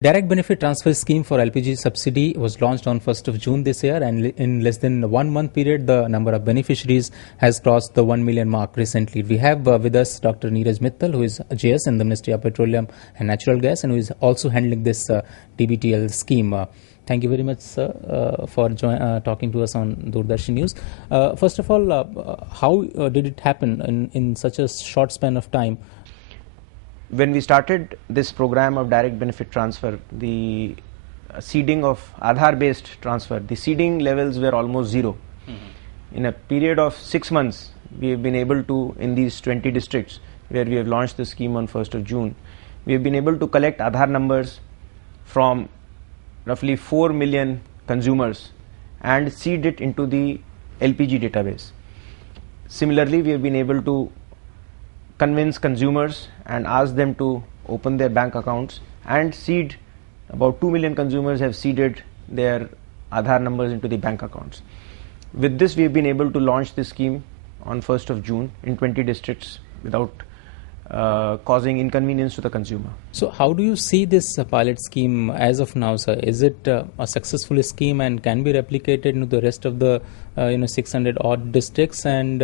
Direct benefit transfer scheme for LPG subsidy was launched on 1st of June this year, and in less than 1 month period, the number of beneficiaries has crossed the 1 million mark recently. We have with us Dr. Neeraj Mittal, who is GS in the Ministry of Petroleum and Natural Gas, and who is also handling this DBTL scheme. Thank you very much, sir, for talking to us on Doordarshan News. First of all, how did it happen in such a short span of time? When we started this program of direct benefit transfer, the seeding of Aadhaar based transfer, the seeding levels were almost zero. In a period of 6 months, we have been able to, in these 20 districts where we have launched the scheme on 1st of June, we have been able to collect Aadhaar numbers from roughly 4 million consumers and seed it into the LPG database. Similarly, we have been able to convince consumers and ask them to open their bank accounts and seed. About 2 million consumers have seeded their Aadhaar numbers into the bank accounts. With this, we have been able to launch this scheme on 1st of June in 20 districts without causing inconvenience to the consumer. So how do you see this pilot scheme as of now, sir? Is it a successful scheme and can be replicated into the rest of the 600 odd districts, and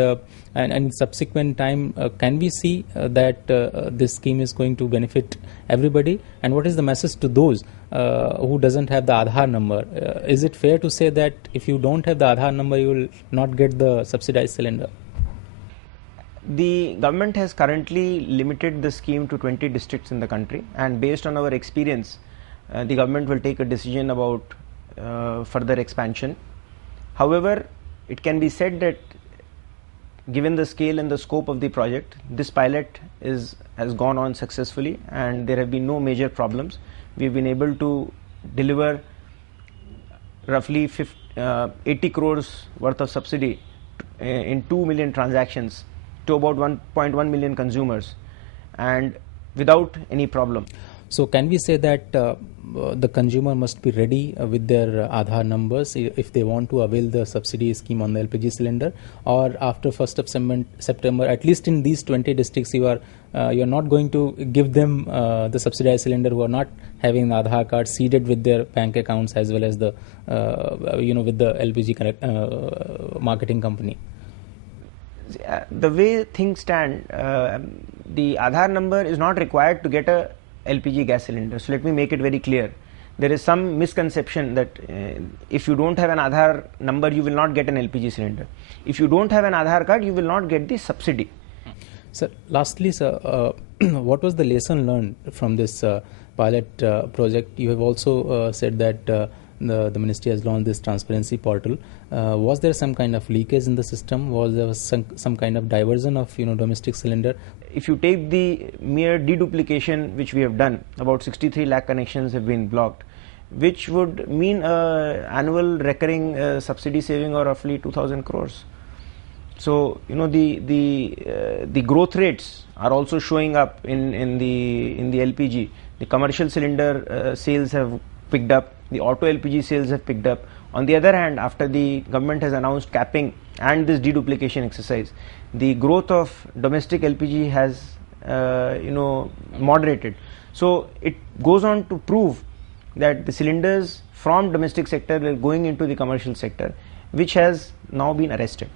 in subsequent time can we see that this scheme is going to benefit everybody? And what is the message to those who doesn't have the Aadhaar number? Is it fair to say that if you don't have the Aadhaar number, you will not get the subsidized cylinder? The government has currently limited the scheme to 20 districts in the country, and based on our experience, the government will take a decision about further expansion. However, it can be said that given the scale and the scope of the project, this pilot has gone on successfully and there have been no major problems. We have been able to deliver roughly 80 crores worth of subsidy in 2 million transactions to about 1.1 million consumers, and without any problem. So can we say that the consumer must be ready with their Aadhaar numbers if they want to avail the subsidy scheme on the LPG cylinder, or after 1st of September, at least in these 20 districts, you are not going to give them the subsidized cylinder who are not having the Aadhaar card seeded with their bank accounts as well as the with the LPG marketing company? The way things stand, the Aadhaar number is not required to get a LPG gas cylinder. So let me make it very clear. There is some misconception that if you don't have an Aadhaar number, you will not get an LPG cylinder. If you don't have an Aadhaar card, you will not get the subsidy. Sir, lastly, sir, what was the lesson learned from this pilot project? You have also said that the ministry has launched this transparency portal. Was there some kind of leakage in the system? Was there some kind of diversion of domestic cylinder? If you take the mere deduplication which we have done, about 63 lakh connections have been blocked, which would mean annual recurring subsidy saving of roughly 2,000 crores. So the growth rates are also showing up in the LPG. The commercial cylinder sales have picked up. The auto LPG sales have picked up. On the other hand, after the government has announced capping and this deduplication exercise, the growth of domestic LPG has moderated. So it goes on to prove that the cylinders from domestic sector are going into the commercial sector, which has now been arrested.